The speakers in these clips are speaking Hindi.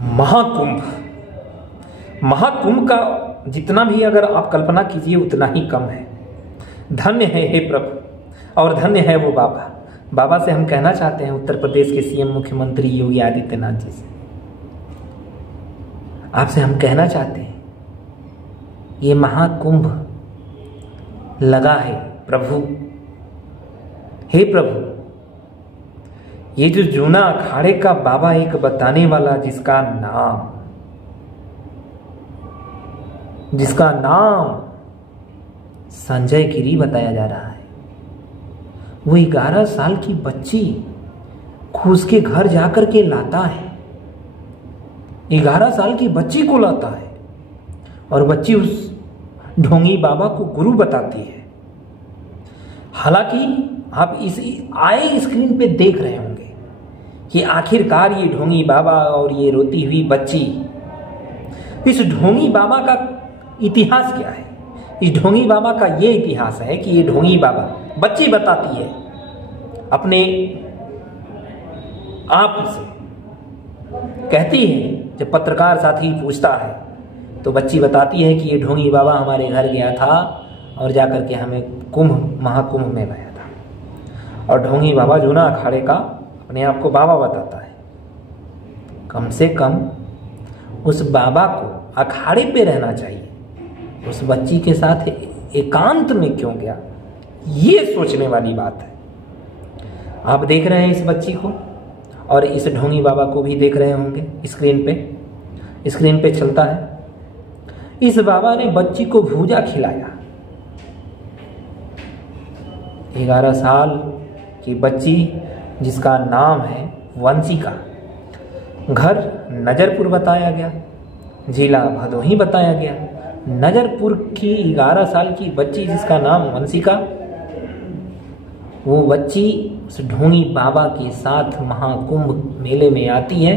महाकुंभ, महाकुंभ का जितना भी अगर आप कल्पना कीजिए उतना ही कम है। धन्य है हे प्रभु और धन्य है वो बाबा। बाबा से हम कहना चाहते हैं उत्तर प्रदेश के सीएम मुख्यमंत्री योगी आदित्यनाथ जी से, आपसे हम कहना चाहते हैं ये महाकुंभ लगा है प्रभु, हे प्रभु। ये जो जूना अखाड़े का बाबा एक बताने वाला जिसका नाम संजय गिरी बताया जा रहा है, वो 11 साल की बच्ची को उसके घर जाकर के लाता है। 11 साल की बच्ची को लाता है और बच्ची उस ढोंगी बाबा को गुरु बताती है। हालांकि आप इस आए स्क्रीन पे देख रहे होंगे कि आखिरकार ये ढोंगी बाबा और ये रोती हुई बच्ची, इस ढोंगी बाबा का इतिहास क्या है। इस ढोंगी बाबा का ये इतिहास है कि ये ढोंगी बाबा बच्ची बताती है अपने आप से, कहती है जब पत्रकार साथी पूछता है तो बच्ची बताती है कि ये ढोंगी बाबा हमारे घर गया था और जाकर के हमें महाकुंभ में लाया था। और ढोंगी बाबा जूना अखाड़े का अपने आप को बाबा बताता है। कम से कम उस बाबा को अखाड़े पे रहना चाहिए, उस बच्ची के साथ एकांत में क्यों गया, ये सोचने वाली बात है। आप देख रहे हैं इस बच्ची को और इस ढोंगी बाबा को भी देख रहे होंगे स्क्रीन पे चलता है। इस बाबा ने बच्ची को भूजा खिलाया। 11 साल की बच्ची जिसका नाम है वंशिका, घर नजरपुर बताया गया, जिला भदोही बताया गया। नजरपुर की 11 साल की बच्ची जिसका नाम वंशिका, वो बच्ची उस ढोंगी बाबा के साथ महाकुंभ मेले में आती है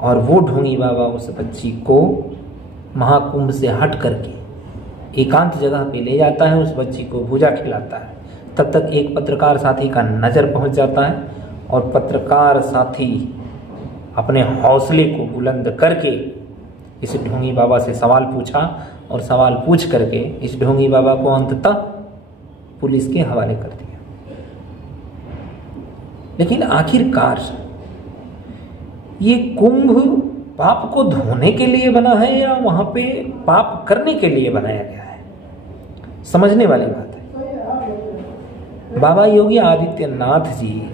और वो ढोंगी बाबा उस बच्ची को महाकुंभ से हट करके एकांत जगह पे ले जाता है, उस बच्ची को भूजा खिलाता है। तब तक एक पत्रकार साथी का नज़र पहुंच जाता है और पत्रकार साथी अपने हौसले को बुलंद करके इस ढोंगी बाबा से सवाल पूछा और सवाल पूछ करके इस ढोंगी बाबा को अंततः पुलिस के हवाले कर दिया। लेकिन आखिरकार ये कुंभ पाप को धोने के लिए बना है या वहां पे पाप करने के लिए बनाया गया है, समझने वाली बात है। बाबा योगी आदित्यनाथ जी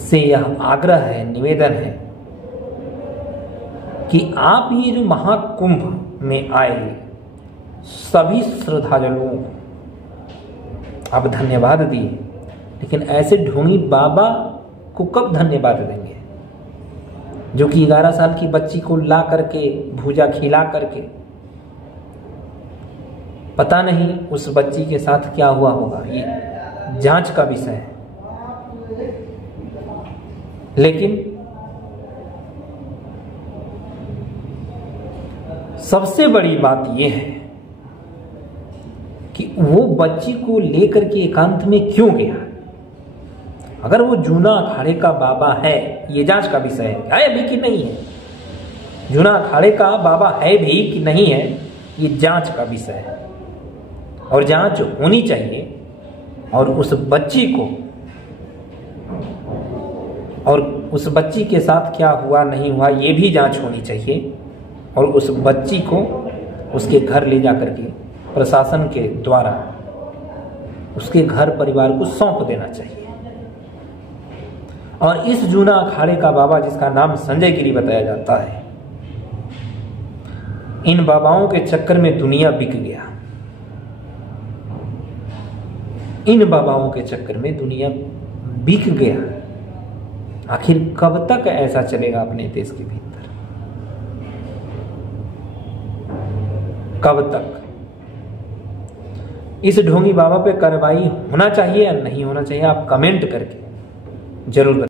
से यह आग्रह है, निवेदन है कि आप ये जो महाकुंभ में आए सभी श्रद्धालुओं को आप धन्यवाद दिए, लेकिन ऐसे ढोंगी बाबा को कब धन्यवाद देंगे जो कि 11 साल की बच्ची को ला करके भूजा खिला करके, पता नहीं उस बच्ची के साथ क्या हुआ होगा, ये जांच का विषय है। लेकिन सबसे बड़ी बात यह है कि वो बच्ची को लेकर के एकांत में क्यों गया। अगर वो जूना अखाड़े का बाबा है, ये जांच का विषय है अभी कि नहीं है, जूना अखाड़े का बाबा है भी कि नहीं है, ये जांच का विषय है और जांच होनी चाहिए। और उस बच्ची के साथ क्या हुआ नहीं हुआ ये भी जांच होनी चाहिए और उस बच्ची को उसके घर ले जाकर के प्रशासन के द्वारा उसके घर परिवार को सौंप देना चाहिए। और इस जूना अखाड़े का बाबा जिसका नाम संजय गिरी बताया जाता है, इन बाबाओं के चक्कर में दुनिया बिक गया। इन बाबाओं के चक्कर में दुनिया बिक गया। आखिर कब तक ऐसा चलेगा अपने देश के भीतर, कब तक? इस ढोंगी बाबा पे कार्रवाई होना चाहिए या नहीं होना चाहिए, आप कमेंट करके जरूर बताइए।